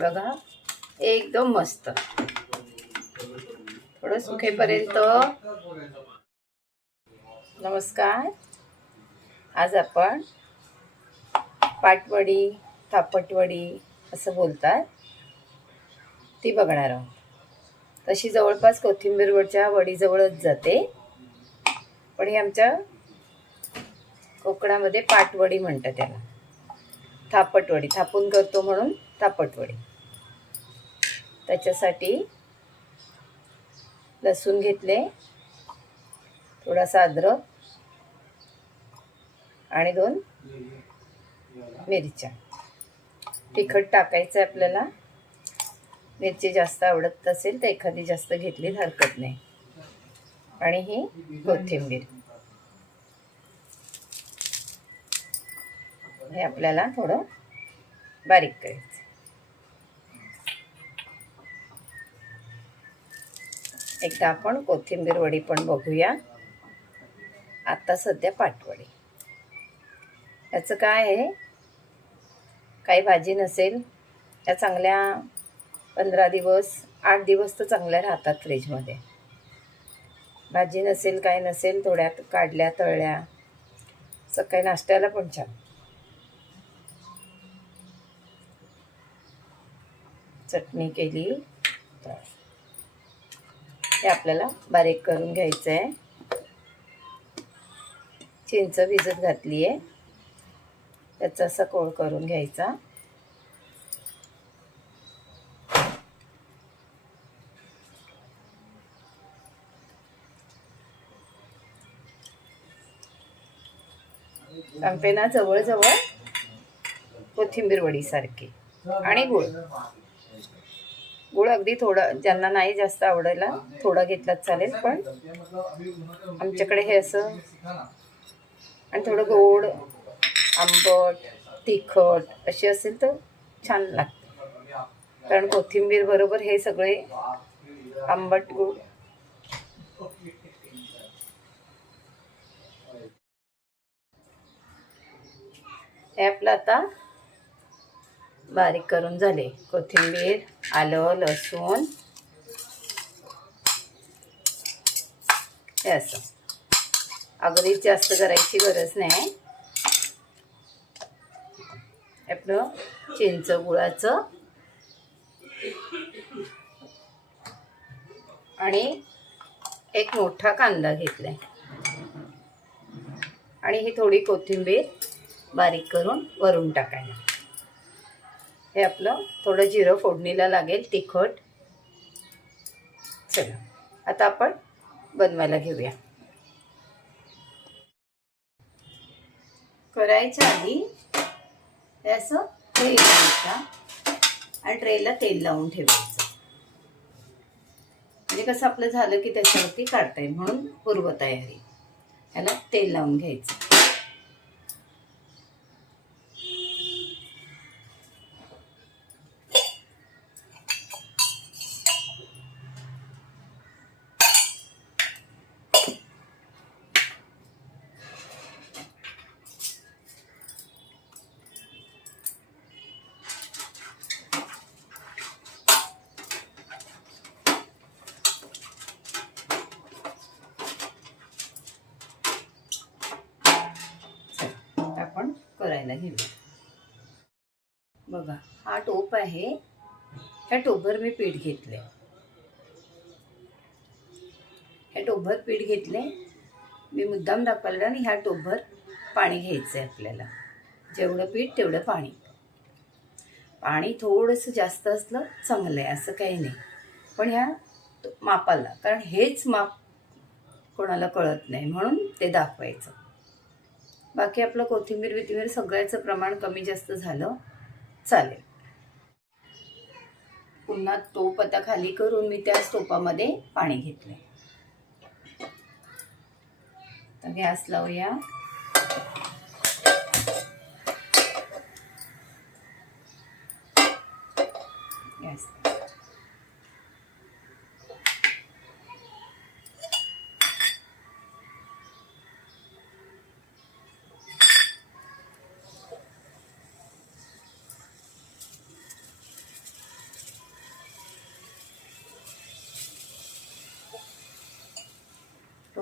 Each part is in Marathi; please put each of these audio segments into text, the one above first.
बघा. एकदम मस्त. थोडं सुखेपर्यंत. नमस्कार. आज आपण पाटवडी थापटवडी असं बोलतात. ती बघणार आहोत. तशी जवळपास कोथिंबीरवरच्या वडीजवळच जाते. पण ही आमच्या कोकणामध्ये पाटवडी म्हणतात त्याला. थापटवडी. थापून करतो म्हणून तापटवडे. त्याच्यासाठी लसूण घेतले थोडासा अद्रक आणि दोन मिरच्या. तिखट टाकायचं आहे आपल्याला. मिरची जास्त आवडत असेल तर एखादी जास्त घेतली हरकत नाही. आणि ही कोथिंबीर. हे आपल्याला थोडं बारीक करायचं. एकदा आपण कोथिंबीर वडी पण बघूया. आता सध्या पाटवडी. याचं काय आहे? काही भाजी नसेल. या चांगल्या पंधरा दिवस आठ दिवस तर चांगल्या राहतात फ्रीजमध्ये. भाजी नसेल काय नसेल थोड्यात काढल्या तळल्या सकाळी नाश्त्याला पण छान. चटणी केली तर. हे आपल्याला बारीक करून घ्यायचं आहे चिंच भिजत घातली आहे त्याचा असा कोळ करून घ्यायचा. सांगते ना जवळजवळ कोथिंबीर वडीसारखी आणि गुळ. गुळ अगदी थोडा ज्यांना नाही जास्त आवडायला थोडा घेतलाच चालेल पण आमच्याकडे हे असं आणि थोडं गोड आंबट तिखट अशी असेल तर छान लागते. कारण कोथिंबीर बरोबर हे सगळे आंबट गोड हे आपलं आता बारीक करून झाले. कोथिंबीर आलं लसूण. हे असं. अगदीच जास्त करायची गरज नाही. आपलं चिंच गुळाचं. आणि एक मोठा कांदा घेतलाय. आणि ही थोडी कोथिंबीर बारीक करून वरून टाकायला. हे आपलं थोडं जिरं फोडणीला लागेल तिखट. चला आता आपण बनवायला घेऊया. करायच्या आधी हे असं ट्रे घ्यायचा आणि ट्रेला तेल लावून ठेवायचं. म्हणजे कसं आपलं झालं की त्याच्यावरती काढता येईल म्हणून पूर्वतयारी. ह्याला तेल लावून घ्यायचं आपण करायला घेऊया बघा हा टोप आहे. ह्या टोपर मी पीठ घेतले ह्या टोभर पीठ घेतले मी मुद्दाम दाखवलं आणि ह्या टोभर पाणी घ्यायचं आहे आपल्याला. जेवढं पीठ तेवढं पाणी. पाणी थोडंसं जास्त असलं चांगलं आहे असं काही नाही. पण ह्या मापाला कारण हेच माप कोणाला कळत नाही म्हणून ते दाखवायचं. बाकी आपलं कोथिंबीर बिथिंबीर सगळ्याचं प्रमाण कमी जास्त झालं. चालेल. पुन्हा तोप आता खाली करून मी त्या टोपामध्ये पाणी घेतले तर गॅस लावूया गॅस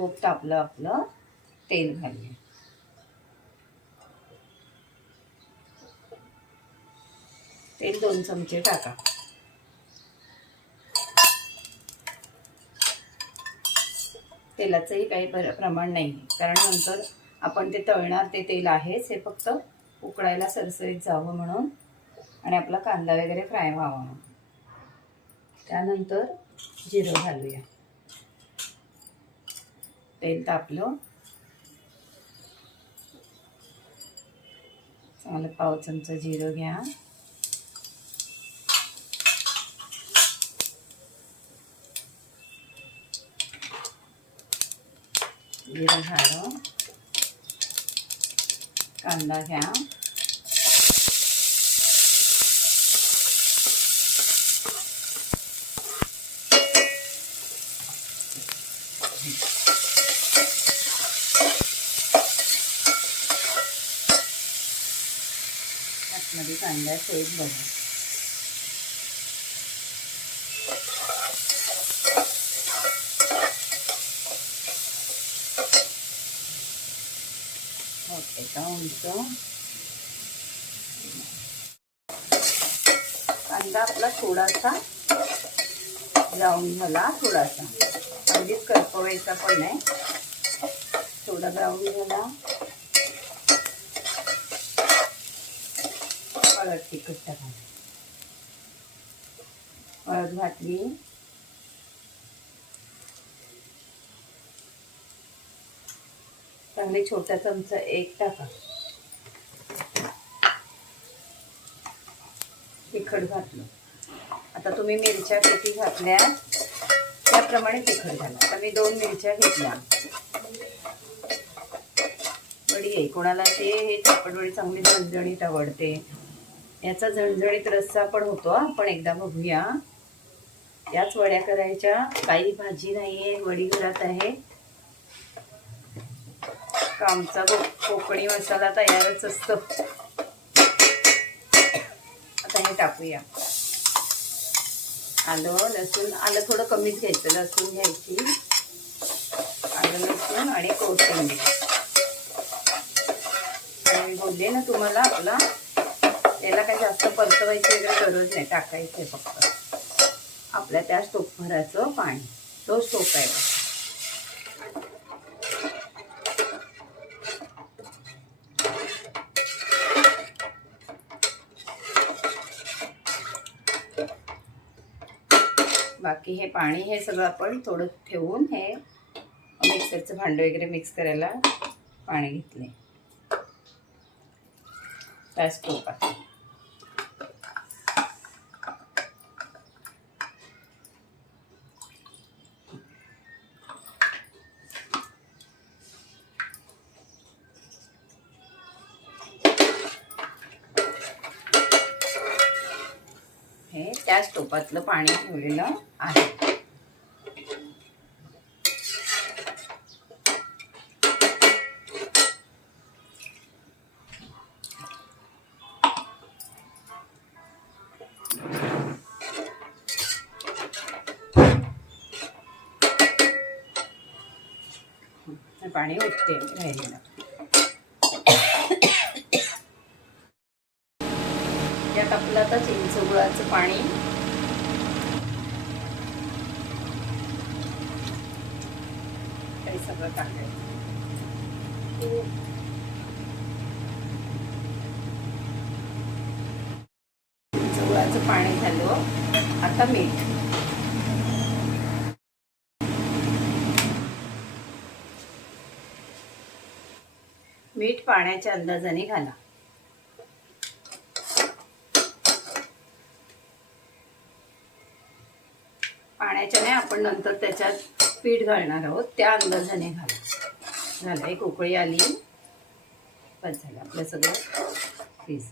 टोप तापलं आपलं तेल घालूया तेल दोन चमचे टाका. तेलाचंही काही पर- प्रमाण नाही. कारण नंतर आपण ते तळणार ते तेल आहेच हे फक्त उकळायला सरसरीत जावं म्हणून आणि आपला कांदा वगैरे फ्राय व्हावा म्हणून. त्यानंतर जिरं घालूया. तेल तापलं. चांगलं पाव चमचा जिरं घ्या. जिरं झालं. कांदा घ्या. मध्ये कांदा शेक बघा ओके का उंच कांदा आपला थोडासा ब्राऊन झाला थोडासा. अगदीच करपवायचा पण नाही. थोडा ब्राऊन झाला. हळद तिखट टाकायचं. हळद घातली. चांगले छोटा चमचा एक टाका. तिखट घातलं. आता तुम्ही मिरच्या किती घातल्या? त्याप्रमाणे तिखट घाला. आता मी दोन मिरच्या घेतल्या. वडी आहे. कोणाला ते हे चापडवडी चांगली जणजणीत आवडते. याचा झणझणीत रस्सा पण होतो आपण एकदा बघूया. याच वड्या करायच्या. काही भाजी नाहीये वडी घरात आहे. आमचा कोकणी मसाला तयारच असतो. आता हे टाकूया. आलं लसूण आलं थोडं कमीच घ्यायचं. लसूण घ्यायची. आलं लसूण आणि कोथिंबीर. मी बोलले ना तुम्हाला आपला त्याला काही जास्त परतवायची वगैरे गरज नाही टाकायचं आहे फक्त. आपल्या त्या स्टोपभराचं पाणी तो स्टोप आहे. बाकी हे पाणी हे सगळं आपण थोडं ठेवून हे मिक्सरचं भांडं वगैरे मिक्स करायला पाणी घेतले त्या स्टोपात हे त्या पाणी ठेवलेलं आहे. पाणी उठते राहिलेलं. त्यात आपलं आता चिंच गुळाचं पाणी सगळं टाकायचं चवळाचं पाणी झालं. आता मीठ. मीठ पाण्याच्या अंदाजाने घाला. पाण्याच्याने आपण नंतर त्याच्यात पीठ घालणार आहोत. त्या अंदाजाने घाला. झालं एक उकळी आली. बस झालं आपलं सगळं पीस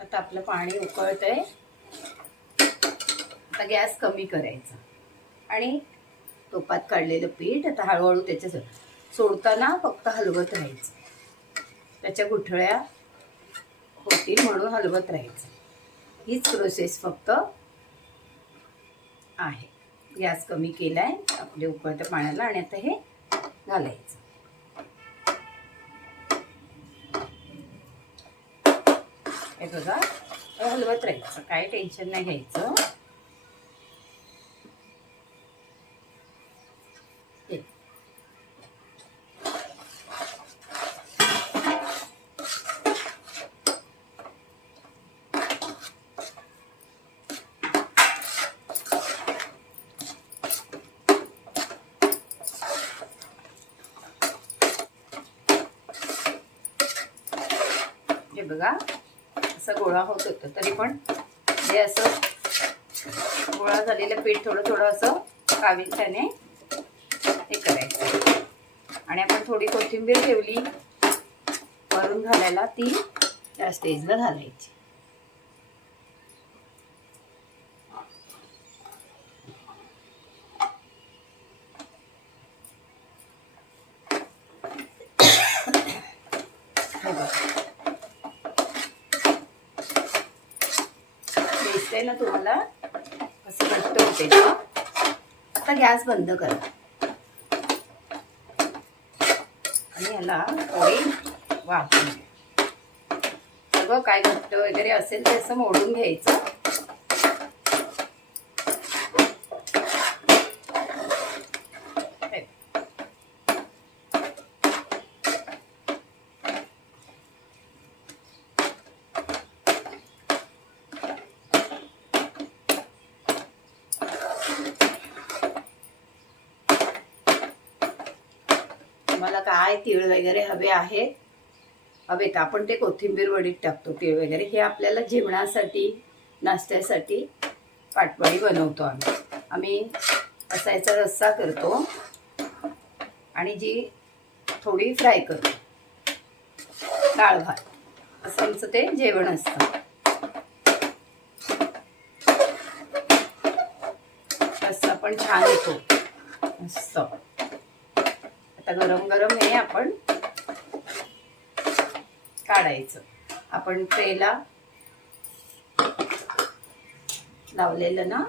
आता आपलं पाणी उकळत आहे आता गॅस कमी करायचा. आणि टोपात काढलेलं पीठ आता हळूहळू त्याच्या सोडताना फक्त हलवत राहायचं. त्याच्या गुठळ्या होतील म्हणून हलवत राहायचं. हीच प्रोसेस फक्त आहे. गॅस कमी केला आहे आपले उकळत्या पाण्याला आणि आता हे घालायचं. हे बघा हलवत राहायचं. काय टेन्शन नाही घ्यायचं. बघा. असं गोळा होत होतं. तरी पण हे असं गोळा झालेलं पीठ थोडं थोडं असं काविंच्याने हे करायचं. आणि आपण थोडी कोथिंबीर ठेवली. वरून घालायला ती त्या स्टेजला घालायची. हे बघा. दिसतंय ना तुम्हाला? असं घट्ट होते ते. आता गॅस बंद करा. आणि याला थोडी वाफवून सगळं काय घट्ट वगैरे असेल ते असं मोडून घ्यायचं हे. तुम्हाला काय तीळ वगैरे हवे आहेत? हवेत आपण ते कोथिंबीर वडीत टाकतो तीळ वगैरे. हे आपल्याला जेवणासाठी नाश्त्यासाठी पाटवाळी बनवतो आम्ही. आम्ही असा याचा रस्सा करतो आणि जी थोडी फ्राय करतो. डाळ भात. असं आमचं ते जेवण असतं. रस्सा पण छान येतो. मस्त. आता गरम गरम हे आपण काढायचं. आपण ट्रेला लावलेलं ना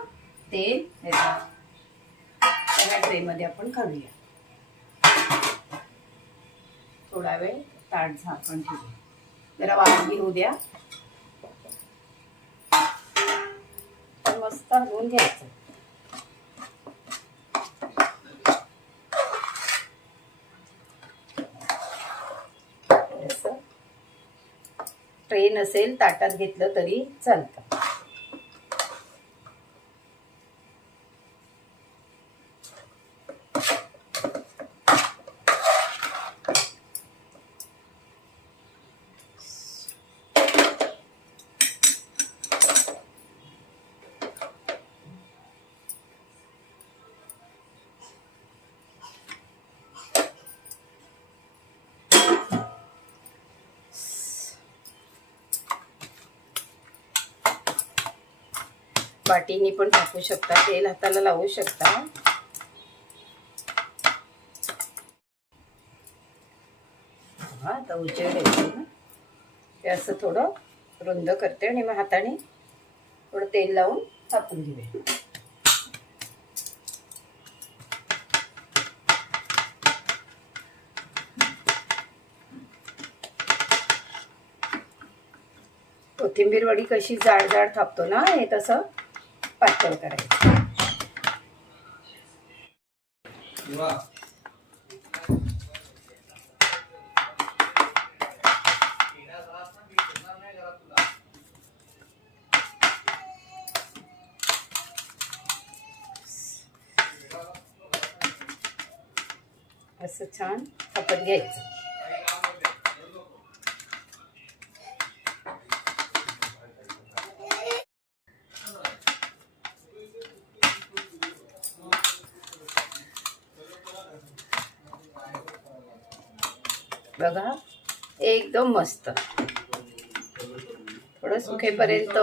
तेल हे त्या ट्रेमध्ये आपण काढूया. थोडा वेळ ताट झाकण ठेवूया. जरा वाफ घेऊ द्या. मस्त हलवून घ्यायचं असं ट्रेन असेल ताटात घेतलं तरी चालतं. वाटीने पण टाकू शकता तेल हाताला लावू शकता. हा आता उजेड येतो ना. ते असं थोडं रुंद करते आणि मग हाताने थोडं तेल लावून थापून घेऊया. कोथिंबीर वडी कशी जाड जाड थापतो ना हे तसं. पातळ करायचं. असं छान आपण घ्यायचं. बघा. एकदम मस्त. थोडं सुखेपर्यंत.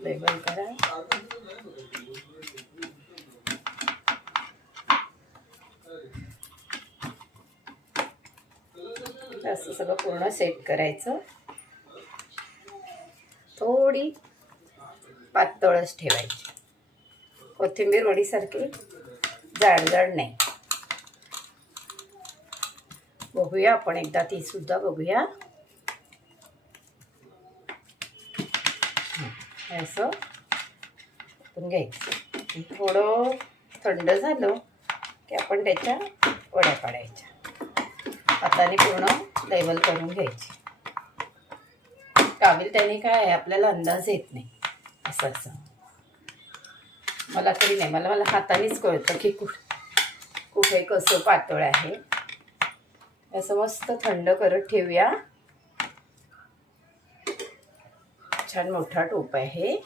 लेबल करा. असं सगळं पूर्ण सेट करायचं. थोडी पातळच ठेवायची. कोथिंबीर वडीसारखी जाड जाड नाही. बघूया आपण एकदा ती सुद्धा बघूया. असं. आपण घ्यायचं. थोडं थंड झालं की आपण त्याच्या वड्या पाडायच्या हाताने पूर्ण लेवल करून घ्यायची. कावील त्याने काय आहे आपल्याला अंदाज येत नाही. असं असं. मला तरी नाही. मला मला हातानेच कळतं की कुठ कुठे कसं पातळ आहे. असं मस्त थंड करत ठेवूया. छान मोठा टोप आहे.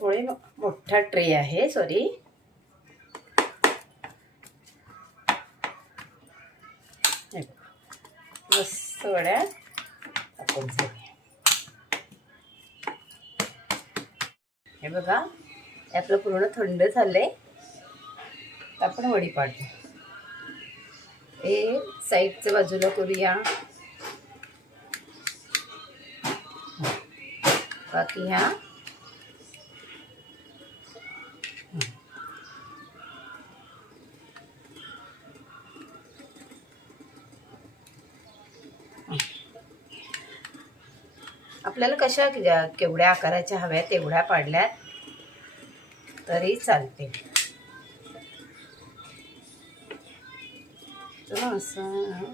थोडे मोठा ट्रे आहे सॉरी मस्त वड्या. आपण हे बघा हे आपलं पूर्ण थंड झालंय. तर आपण वडी पाडतो. हे साईडच्या बाजूला करूया. बाकी ह्या आपल्याला कशा केवढ्या आकाराच्या हव्या तेवढ्या पाडल्या तरी चालते. असं.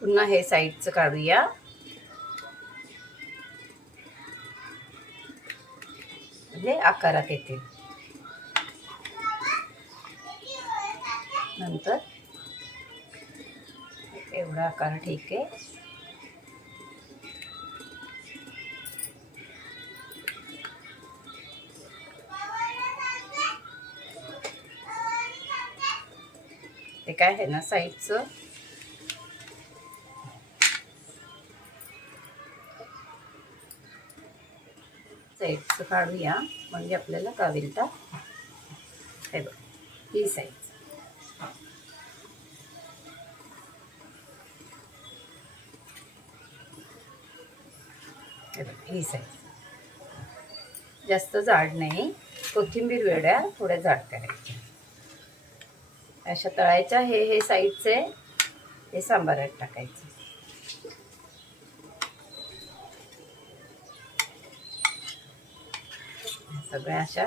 पुन्हा हे साईडचं काढूया. म्हणजे आकारात येतील. नंतर एवढा आकार ठीक आहे. ते काय आहे ना साईडचं साईडचं काढूया. म्हणजे आपल्याला काविलता हे बघ ही साईड ही साईज जास्त जाड नाही. कोथिंबीर वेड्या थोड्या जाड करायच्या. अशा तळायच्या. हे हे साईडचे हे सांबारात टाकायचे. सगळ्या अशा.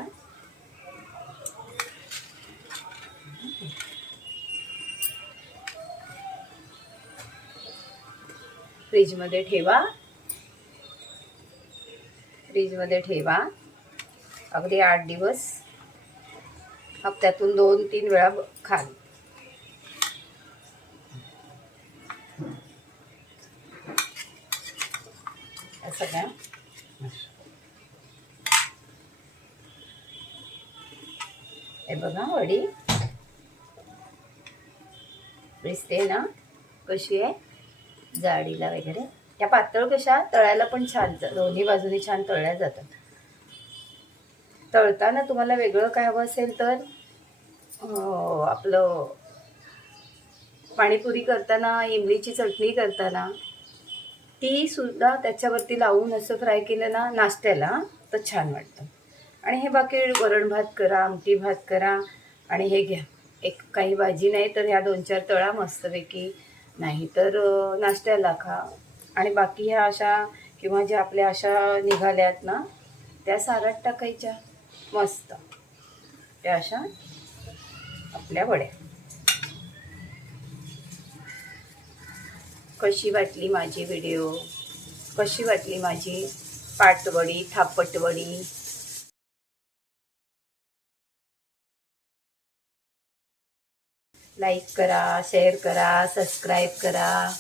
फ्रीजमध्ये ठेवा. फ्रीजमध्ये ठेवा. अगदी आठ दिवस. हप्त्यातून दोन तीन वेळा खाल. असं सगळ्या हे बघा वडी. दिसते ना? कशी आहे? जाडीला वगैरे. या पातळ कशा? तळायला पण छान दोन्ही बाजूनी छान तळल्या जातात. तळताना तुम्हाला वेगळं काय हवं असेल तर आपलं पाणीपुरी करताना इमलीची चटणी करताना ती सुद्धा त्याच्यावरती लावून असं फ्राय केलं ना नाश्त्याला तर छान वाटतं. आणि हे बाकी वरण भात करा आमटी भात करा आणि हे घ्या. एक काही भाजी नाही तर ह्या दोन चार तळा मस्तपैकी. नाही तर नाश्त्याला खा. आणि बाकी ह्या अशा किंवा ज्या आपल्या अशा निघाल्यात ना त्या सारात टाकायच्या. मस्त. त्या अशा आपल्या वड्या. कशी वाटली माझी व्हिडिओ? कशी वाटली माझी पाटवडी थापटवडी? लाईक करा शेअर करा सबस्क्राईब करा.